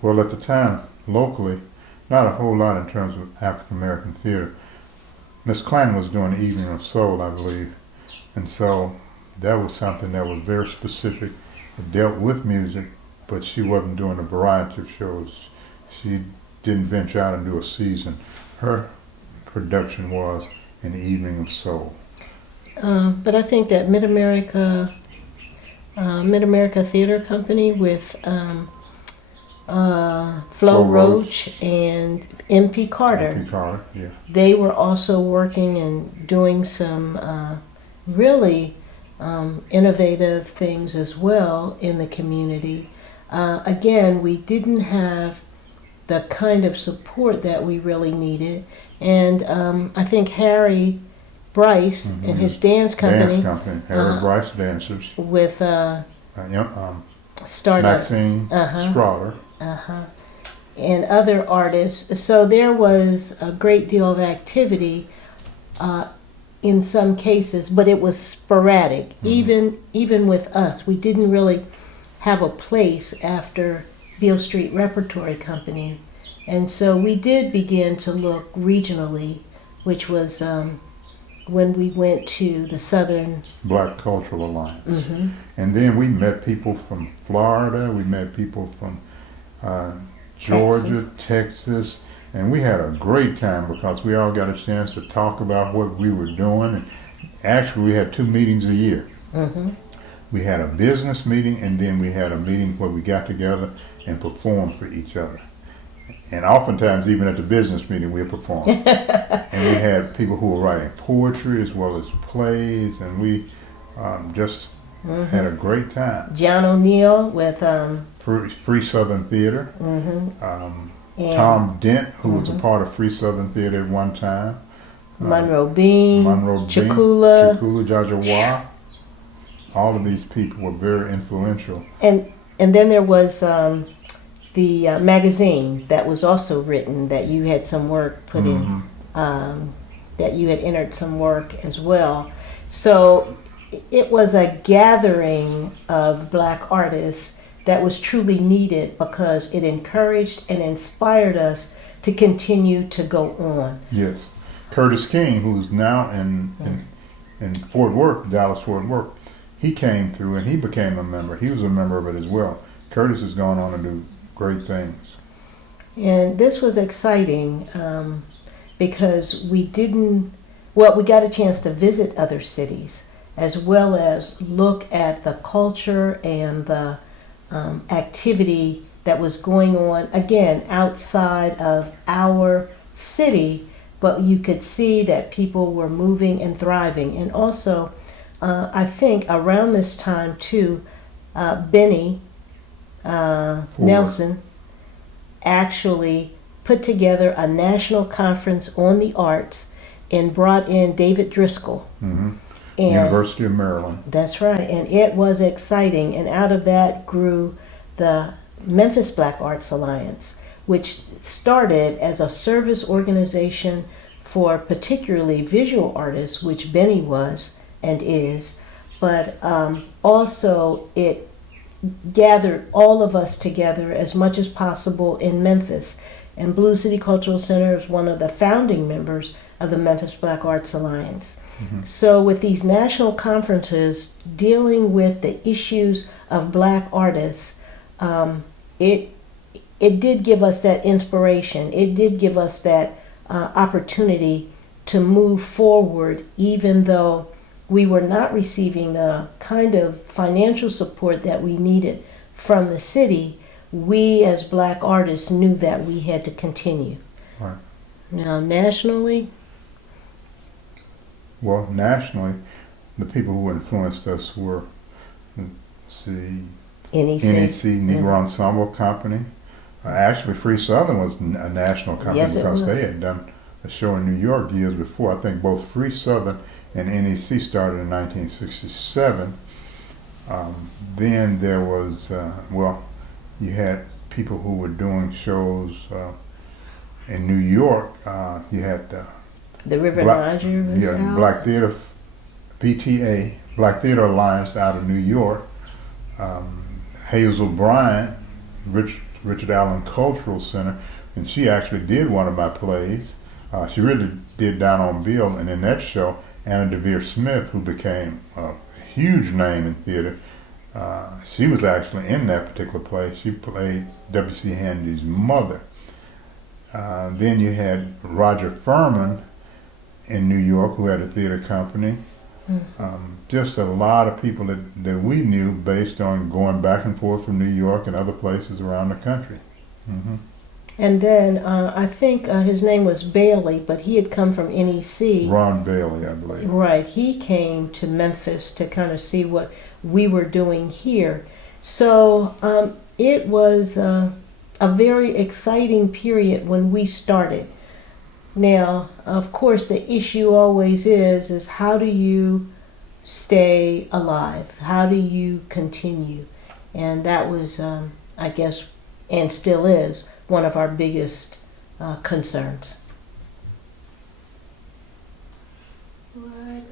Well, at the time, locally, not a whole lot in terms of African American theater. Miss Klein was doing the Evening of Soul, I believe, and so that was something that was very specific. It dealt with music, but she wasn't doing a variety of shows. She didn't venture out and do a season. Her production was an Evening of Soul. But I think that Mid-America Theater Company with Flo Roach and MP Carter. MP Carter, yeah. They were also working and doing some really innovative things as well in the community. Again, we didn't have the kind of support that we really needed, and I think Harry Bryce and his dance company, Harry Bryce Dancers, with startup Maxine Straughter, and other artists. So there was a great deal of activity in some cases, but it was sporadic. Even with us, we didn't really have a place after Beale Street Repertory Company, and so we did begin to look regionally, which was when we went to the Southern Black Cultural Alliance. And then we met people from Florida, we met people from Georgia, Texas, and we had a great time because we all got a chance to talk about what we were doing. And actually, we had 2 meetings a year. We had a business meeting, and then we had a meeting where we got together and performed for each other. And oftentimes, even at the business meeting, we performed. And we had people who were writing poetry as well as plays, and we just had a great time. John O'Neill with Free Southern Theater. Tom Dent, who was a part of Free Southern Theater at one time. Monroe Bean, Chakula, Jajawa. All of these people were very influential. And then there was the magazine that was also written that you had some work put in, that you had entered some work as well. So it was a gathering of Black artists that was truly needed because it encouraged and inspired us to continue to go on. Yes. Curtis King, who's now in Fort Worth, Dallas Fort Worth, he came through and he became a member. He was a member of it as well. Curtis has gone on to do great things. And this was exciting because we got a chance to visit other cities as well as look at the culture and the activity that was going on, again, outside of our city, but you could see that people were moving and thriving. And also, I think around this time too, Benny Nelson actually put together a national conference on the arts and brought in David Driscoll. University of Maryland. That's right, and it was exciting, and out of that grew the Memphis Black Arts Alliance, which started as a service organization for particularly visual artists, which Benny was and is, but also it gathered all of us together as much as possible in Memphis. And Blue City Cultural Center is one of the founding members of the Memphis Black Arts Alliance. So with these national conferences dealing with the issues of Black artists, it did give us that inspiration. It did give us that opportunity to move forward, even though we were not receiving the kind of financial support that we needed from the city. We as Black artists knew that we had to continue. Right. Now nationally, the people who influenced us were, NEC, Negro Ensemble Company. Actually, Free Southern was a national company because they had done a show in New York years before. I think both Free Southern and NEC started in 1967. Then there was, you had people who were doing shows in New York. You had the River Niger was out. Black Theater, PTA, Black Theater Alliance out of New York. Hazel Bryant, Rich Richard Allen Cultural Center, and she actually did one of my plays. She really did Down on Bill, and in that show, Anna DeVere Smith, who became a huge name in theater, she was actually in that particular play. She played W.C. Handy's mother. Then you had Roger Furman in New York, who had a theater company. Just a lot of people that we knew based on going back and forth from New York and other places around the country. And then I think his name was Bailey, but he had come from NEC. Ron Bailey, I believe. Right. He came to Memphis to kind of see what we were doing here. So it was a very exciting period when we started. Now, of course, the issue always is how do you stay alive? How do you continue? And that was, I guess, and still is, one of our biggest concerns. Right.